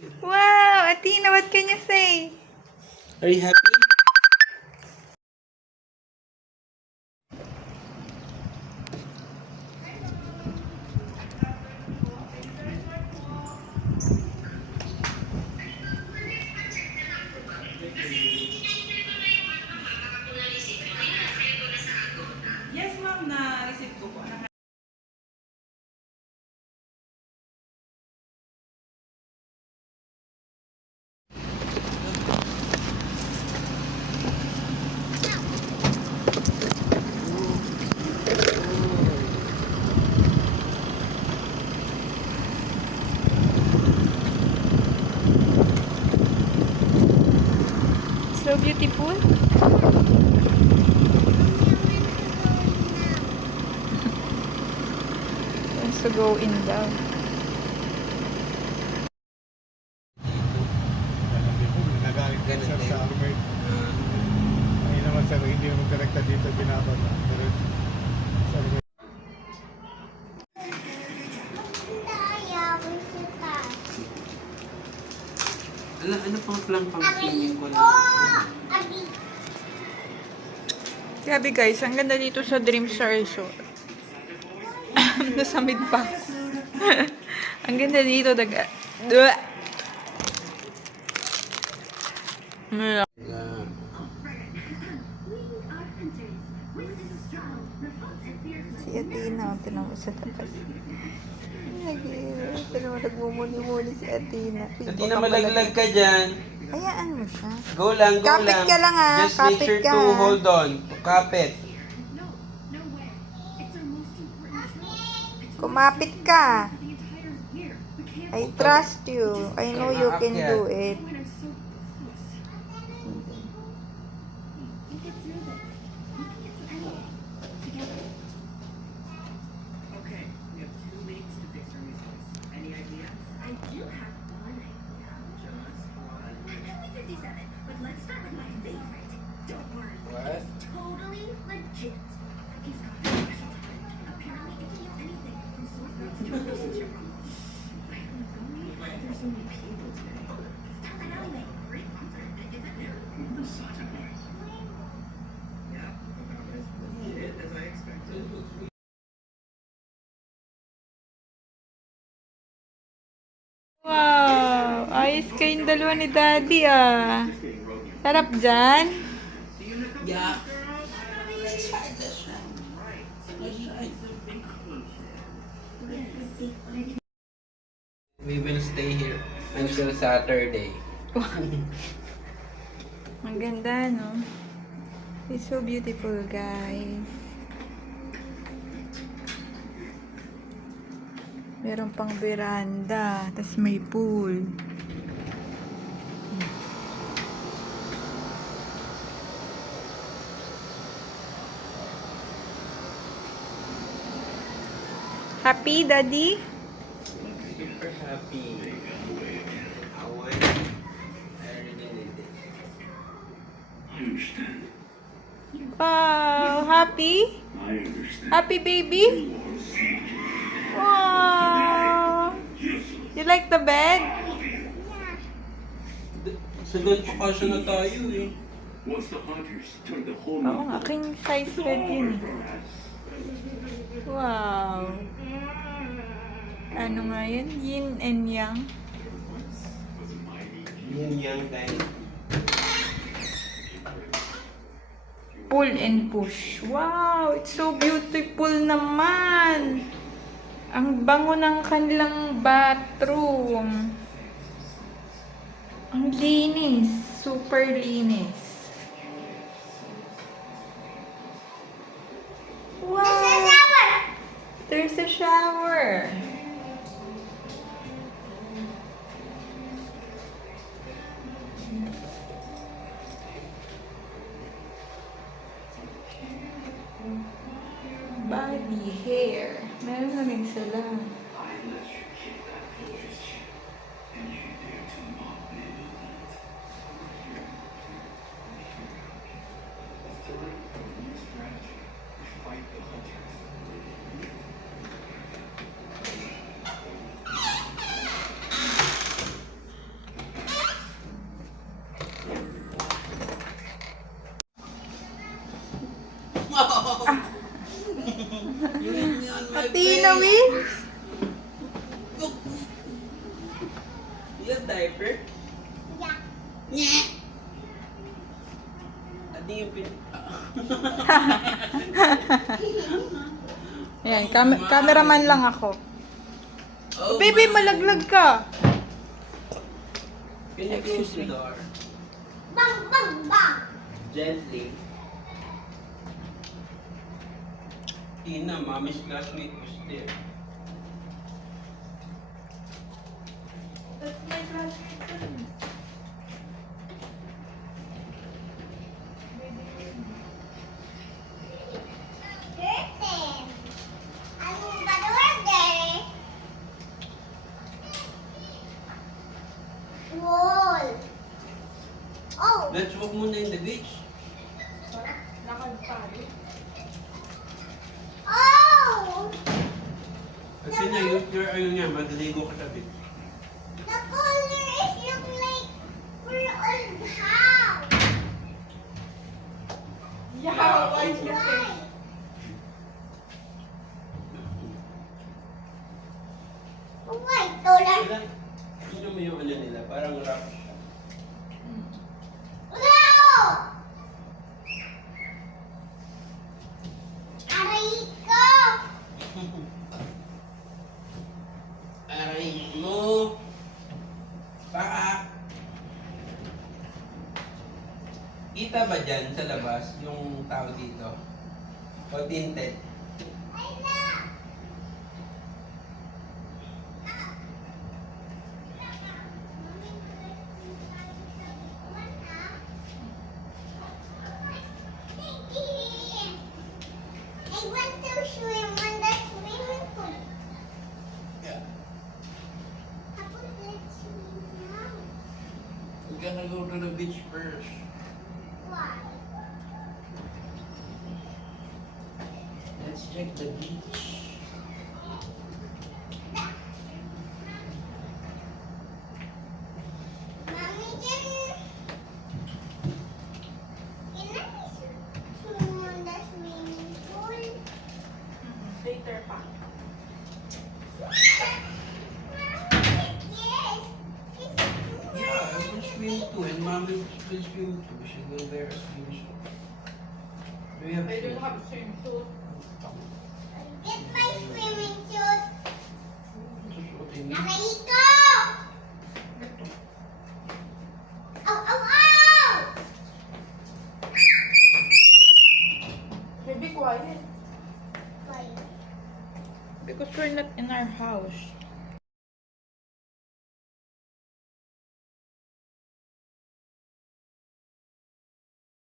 Wow, Athena, what can you say? Are you happy? Yes, ma'am, na-receive ko po. So beautiful. Wants to go in daw. Nagalit ka Ganun sir din. sa Albert. Ay naman sir, hindi mo direkta dito binabag na. Pero sa Albert. Ano pang plan pang swimming ko na? Grabe guys, ang ganda dito sa Dreamstar Resort. Nasamid pa ako. Ang ganda dito, daga. Dua! Yeah. Si Athena, tinang mo sa tapas. Nagmumuni-muni si Athena. Hindi na malaglag ka dyan. Hayaan mo siya. Go lang, go Kapit lang. ka lang, ah. Just make Kapit sure ka, to ah. hold on. Kapit. Kumapit ka. I trust you. I know you can do it. What? Totally legit. He's got a special talent. Apparently, it can heal anything from sore throats to relationship problems. I don't know why there's so many people today. It's down the alleyway. Great concert. Is it there? The sacrifice. Yeah, about as legit as I expected. Wow! Ayos kayong dalawa ni Daddy ah. Sarap dyan. Yeah. Let's try this one. Let's try. We will stay here until Saturday. Ang ganda, no? It's so beautiful, guys. Meron pang veranda, tas may pool. Happy, Daddy? Super happy. I want it. I really need it. I understand. Wow! Happy? I understand. Happy, baby? Wow! You like the bed? Sagot pa kasi na tayo eh. Once the hunters took the whole Oo nga, king size bed yun. Wow! Ano nga yun? Yin and yang? Yin yang tayo. Pull and push. Wow! It's so beautiful naman! Ang bango ng kanilang bathroom. Ang linis. Super linis. Wow! There's a shower. Body hair. Meron na rin sila. I let you keep that voice, and you dare to mock me with it. Select a new strategy to fight the hunters. You have diaper? Yeah. Yeah. Adi yung pin... Yan, cameraman lang ako. Oh, Baby, my. malaglag ka. Can you close the door? Bang, bang, bang. Gently. Tina, mommy's classmate was there. That's my classmate. Curtain. Anong order? Wall. Oh. Let's walk muna in the beach. Oh. Kasi na, you're ayun nga, madaligo ka sa beach. The color is look like we're old house. Yeah, It's white. White color. Ilan? Tignan mo yung ano nila, parang rock siya. No! Aray ko! Aray mo! Paa! Kita ba dyan sa labas yung tao dito? O tinted? Ay na! I want to swim on the swimming pool. Yeah. How about let's swim now? We're gonna go to the beach first. Why? Let's check the beach. Mommy, can I swim on the swimming pool? Later pa. Yes. Yeah, I will swim too, and mommy will swim too. She will wear a swimsuit. Do you have swimsuit? Get my swimming suit. Susuotin niya. Aray ko! Ow, ow, ow! Baby, quiet. Why? Because we're not in our house.